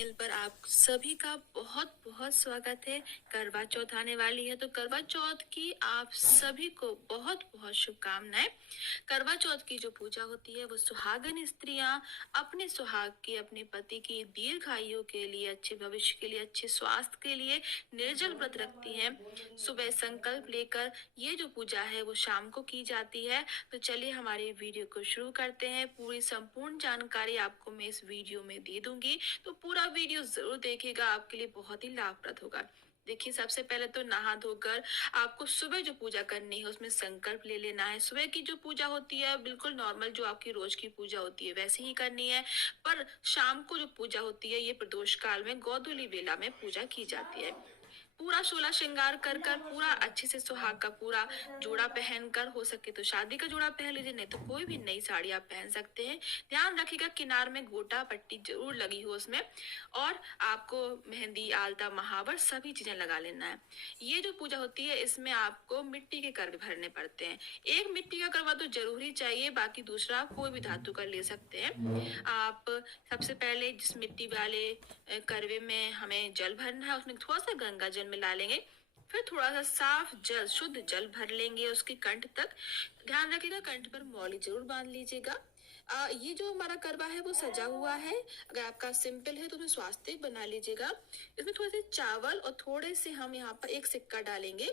Channel पर आप सभी का बहुत बहुत स्वागत है। करवा चौथ आने वाली है तो करवा चौथ की आप सभी को बहुत बहुत शुभकामनाएं। करवा चौथ की जो पूजा होती है वो सुहागन स्त्रियां अपने सुहाग की, अपने पति की दीर्घायु के लिए, अच्छे भविष्य के लिए, अच्छे स्वास्थ्य के लिए निर्जल व्रत रखती हैं। सुबह संकल्प लेकर ये जो पूजा है वो शाम को की जाती है। तो चलिए हमारे वीडियो को शुरू करते हैं। पूरी संपूर्ण जानकारी आपको मैं इस वीडियो में दे दूंगी, तो पूरा वीडियो जरूर देखिएगा, आपके लिए बहुत ही लाभप्रद होगा। देखिए, सबसे पहले तो नहा धोकर आपको सुबह जो पूजा करनी है उसमें संकल्प ले लेना है। सुबह की जो पूजा होती है बिल्कुल नॉर्मल जो आपकी रोज की पूजा होती है वैसे ही करनी है। पर शाम को जो पूजा होती है ये प्रदोष काल में गोधूली बेला में पूजा की जाती है। पूरा 16 श्रृंगार कर कर पूरा अच्छे से सुहाग का पूरा जोड़ा पहनकर, हो सके तो शादी का जोड़ा पहन लीजिए, नहीं तो कोई भी नई साड़ी आप पहन सकते हैं। ध्यान रखिएगा किनार में गोटा पट्टी जरूर लगी हो उसमें, और आपको मेहंदी, आलता, महावर सभी चीजें लगा लेना है। ये जो पूजा होती है इसमें आपको मिट्टी के करवे भरने पड़ते हैं। एक मिट्टी का करवा तो जरूरी चाहिए, बाकी दूसरा कोई भी धातु का ले सकते हैं आप। सबसे पहले जिस मिट्टी वाले करवे में हमें जल भरना है उसमें थोड़ा सा गंगा जल मिला लेंगे, फिर थोड़ा सा साफ जल, शुद्ध जल भर लेंगे उसके कंठ तक। ध्यान रखिएगा कंठ पर मौली जरूर बांध लीजिएगा। ये जो हमारा करवा है वो सजा हुआ है। अगर आपका सिंपल है तो उसमें स्वास्तिक बना लीजिएगा। इसमें थोड़े से चावल और थोड़े से हम यहाँ पर एक सिक्का डालेंगे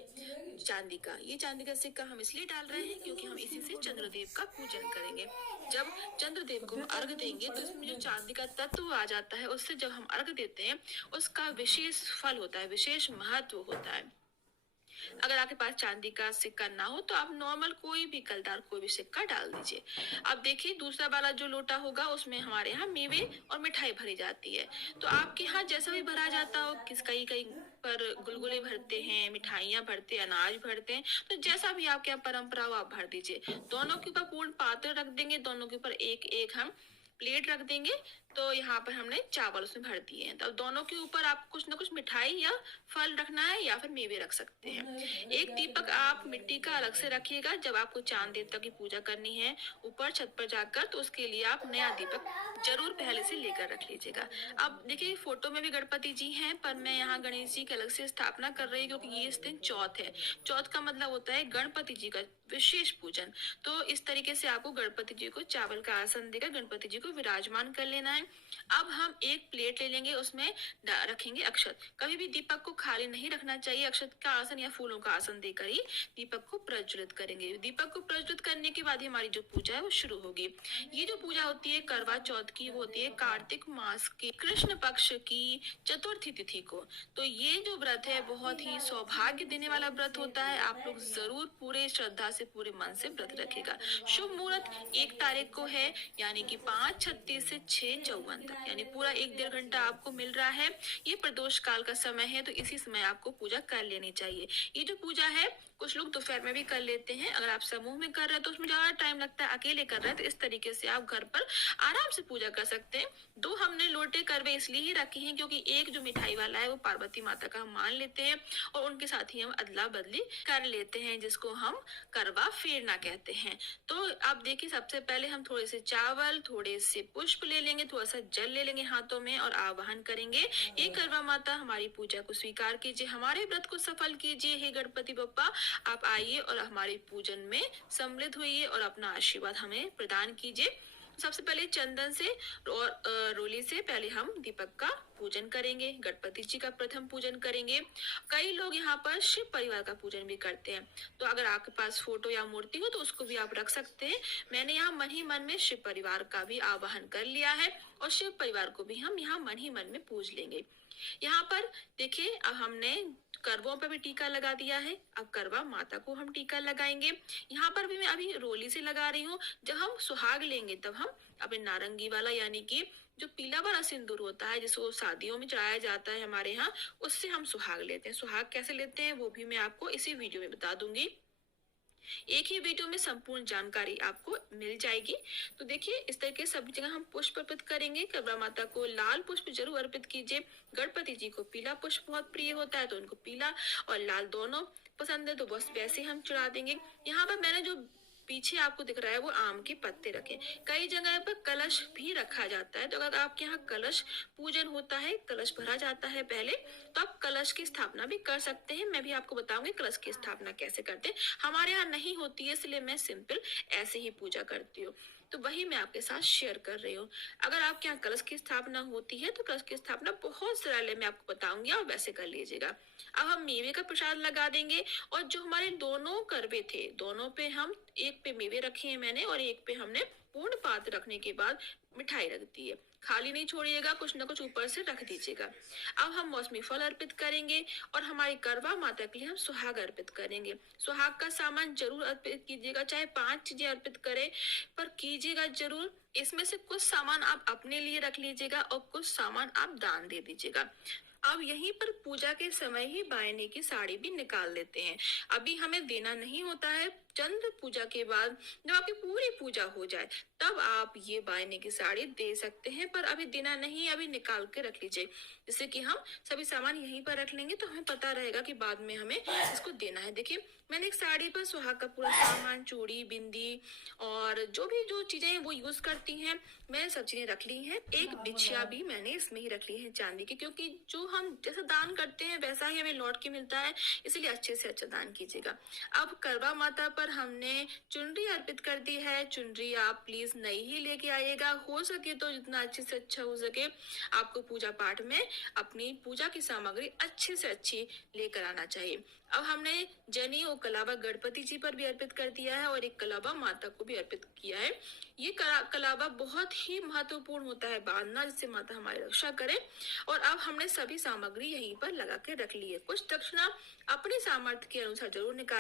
चांदी का। ये चांदी का सिक्का हम इसलिए डाल रहे हैं क्योंकि हम इसी से चंद्रदेव का पूजन करेंगे। जब चंद्रदेव को हम अर्घ देंगे तो इसमें जो चांदी का तत्व आ जाता है उससे जब हम अर्घ देते हैं उसका विशेष फल होता है, विशेष महत्व होता है। अगर आपके पास चांदी का सिक्का ना हो तो आप नॉर्मल कोई भी कलदार कोई भी सिक्का डाल दीजिए। अब देखिए दूसरा वाला जो लोटा होगा उसमें हमारे यहाँ मेवे और मिठाई भरी जाती है। तो आपके यहाँ जैसा भी भरा जाता हो, किस कहीं कहीं पर गुलगुले भरते हैं, मिठाइयाँ भरते हैं, अनाज भरते हैं, तो जैसा भी आपके यहाँ परंपरा हो आप भर दीजिए। दोनों के ऊपर पूर्ण पात्र रख देंगे, दोनों के ऊपर एक एक हम प्लेट रख देंगे। तो यहाँ पर हमने चावल उसमें भर दिए हैं। तब दोनों के ऊपर आप कुछ ना कुछ मिठाई या फल रखना है या फिर मेवे रख सकते हैं। एक दीपक आप मिट्टी का अलग से रखिएगा। जब आपको चांद देवता की पूजा करनी है ऊपर छत पर जाकर, तो उसके लिए आप नया दीपक जरूर पहले से लेकर रख लीजिएगा। अब देखिए फोटो में भी गणपति जी हैं, पर मैं यहाँ गणेश जी की अलग से स्थापना कर रही हूँ क्योंकि ये इस दिन चौथ है। चौथ का मतलब होता है गणपति जी का विशेष पूजन। तो इस तरीके से आपको गणपति जी को चावल का आसन देकर गणपति जी को विराजमान कर लेना है। अब हम एक प्लेट ले लेंगे, उसमें रखेंगे अक्षत। कभी भी दीपक को खाली नहीं रखना चाहिए। अक्षत का आसन या फूलों का आसन देकर ही दीपक को प्रज्वलित करेंगे। दीपक को प्रज्वलित करने के बाद ही हमारी जो पूजा है वो शुरू होगी। ये जो पूजा होती है करवा चौथ की वो होती है कार्तिक मास के कृष्ण पक्ष की चतुर्थी तिथि को। तो ये जो व्रत है बहुत ही सौभाग्य देने वाला व्रत होता है। आप लोग जरूर पूरे श्रद्धा से, पूरे मन से व्रत रखेगा। शुभ मुहूर्त 1 तारीख को है, यानी कि 5:36 से 6:54 तक, यानी पूरा 1-1.5 घंटा आपको मिल रहा है। ये प्रदोष काल का समय है तो इसी समय आपको पूजा कर लेनी चाहिए। ये जो पूजा है कुछ लोग दोपहर में भी कर लेते हैं। अगर आप समूह में कर रहे हैं तो उसमें ज्यादा टाइम लगता है, अकेले कर रहे हैं तो इस तरीके से आप घर पर आराम से पूजा कर सकते हैं। 2 हमने लोटे करवे इसलिए ही रखे हैं क्योंकि एक जो मिठाई वाला है वो पार्वती माता का हम मान लेते हैं और उनके साथ ही हम अदला बदली कर लेते हैं, जिसको हम करवा फेरना कहते हैं। तो आप देखिए सबसे पहले हम थोड़े से चावल, थोड़े से पुष्प ले लेंगे, थोड़ा सा जल ले लेंगे हाथों में और आवाहन करेंगे। ये करवा माता हमारी पूजा को स्वीकार कीजिए, हमारे व्रत को सफल कीजिए। हे गणपति बप्पा आप आइए और हमारे पूजन में सम्मिलित होइए और अपना आशीर्वाद हमें प्रदान कीजिए। सबसे पहले चंदन से और रोली से पहले हम दीपक का पूजन करेंगे, गणपति जी का प्रथम पूजन करेंगे। कई लोग यहाँ पर शिव परिवार का पूजन भी करते हैं, तो अगर आपके पास फोटो या मूर्ति हो तो उसको भी आप रख सकते हैं। मैंने यहाँ मन ही मन में शिव परिवार का भी आवाहन कर लिया है और शिव परिवार को भी हम यहाँ मन ही मन में पूज लेंगे। यहाँ पर देखिए अब हमने करवों पर भी टीका लगा दिया है, अब करवा माता को हम टीका लगाएंगे। यहाँ पर भी मैं अभी रोली से लगा रही हूँ। जब हम सुहाग लेंगे तब हम अपने नारंगी वाला, यानी कि जो पीला वाला सिंदूर होता है जिसको शादियों में चढ़ाया जाता है हमारे यहाँ, उससे हम सुहाग लेते हैं। सुहाग कैसे लेते हैं वो भी मैं आपको इसी वीडियो में बता दूंगी। एक ही वीडियो में संपूर्ण जानकारी आपको मिल जाएगी। तो देखिए इस तरीके से सभी जगह हम पुष्प अर्पित करेंगे। करवा माता को लाल पुष्प जरूर अर्पित कीजिए। गणपति जी को पीला पुष्प बहुत प्रिय होता है तो उनको पीला और लाल दोनों पसंद है, तो बस वैसे हम चढ़ा देंगे। यहाँ पर मैंने जो पीछे आपको दिख रहा है वो आम के पत्ते रखे। कई जगह पर कलश भी रखा जाता है, तो अगर आपके यहाँ कलश पूजन होता है, कलश भरा जाता है पहले, तो आप कलश की स्थापना भी कर सकते हैं। मैं भी आपको बताऊंगी कलश की स्थापना कैसे करते हैं। हमारे यहाँ नहीं होती है, इसलिए मैं सिंपल ऐसे ही पूजा करती हूँ, तो वही मैं आपके साथ शेयर कर रही हूँ। अगर आपके यहाँ कलश की स्थापना होती है तो कलश की स्थापना बहुत सरल है, मैं आपको बताऊंगी, आप वैसे कर लीजिएगा। अब हम मेवे का प्रसाद लगा देंगे, और जो हमारे दोनों करवे थे, दोनों पे हम, एक पे मेवे रखे हैं मैंने और एक पे हमने पूर्ण पात्र रखने के बाद मिठाई रख दी है। खाली नहीं छोड़िएगा, कुछ ना कुछ ऊपर से रख दीजिएगा। अब हम मौसमी फल अर्पित करेंगे और हमारी करवा माता के लिए हम सुहाग अर्पित करेंगे। सुहाग का सामान जरूर अर्पित कीजिएगा, चाहे 5 चीजें अर्पित करें, पर कीजिएगा जरूर। इसमें से कुछ सामान आप अपने लिए रख लीजिएगा और कुछ सामान आप दान दे दीजिएगा। अब यहीं पर पूजा के समय ही बायने की साड़ी भी निकाल लेते हैं। अभी हमें देना नहीं होता है, चंद्र पूजा के बाद जब आपकी पूरी पूजा हो जाए तब आप ये बायने की साड़ी दे सकते हैं, पर अभी देना नहीं, अभी निकाल के रख लीजिए। जैसे कि हम सभी सामान यहीं पर रख लेंगे तो हमें पता रहेगा कि बाद में हमें इसको देना है। देखिए, मैंने एक साड़ी पर सुहाग का पूरा सामान, चूड़ी, बिंदी और जो चीजें वो यूज करती हैं, मैंने सब चीजें रख ली हैं। एक बिछिया भी मैंने इसमें ही रख ली है चांदी की, क्योंकि जो हम जैसा दान करते हैं वैसा ही हमें लौट के मिलता है, इसलिए अच्छे से अच्छा दान कीजिएगा। अब करवा माता पर हमने चुनरी अर्पित कर दी है। चुनरी आप प्लीज नई ही लेके आइएगा, हो सके तो जितना अच्छे से अच्छा हो सके आपको पूजा पाठ में अपनी पूजा की सामग्री अच्छे से अच्छी लेकर आना चाहिए। अब हमने जनी और कलावा गणपति जी पर भी अर्पित कर दिया है और एक कलावा माता को भी अर्पित किया है। ये कलावा बहुत ही महत्वपूर्ण होता है बांधना, जिससे माता हमारी रक्षा करे। और अब हमने सभी सामग्री यहीं पर लगा के रख ली है। कुछ दक्षिणा अपने सामर्थ्य के अनुसार जरूर निकाल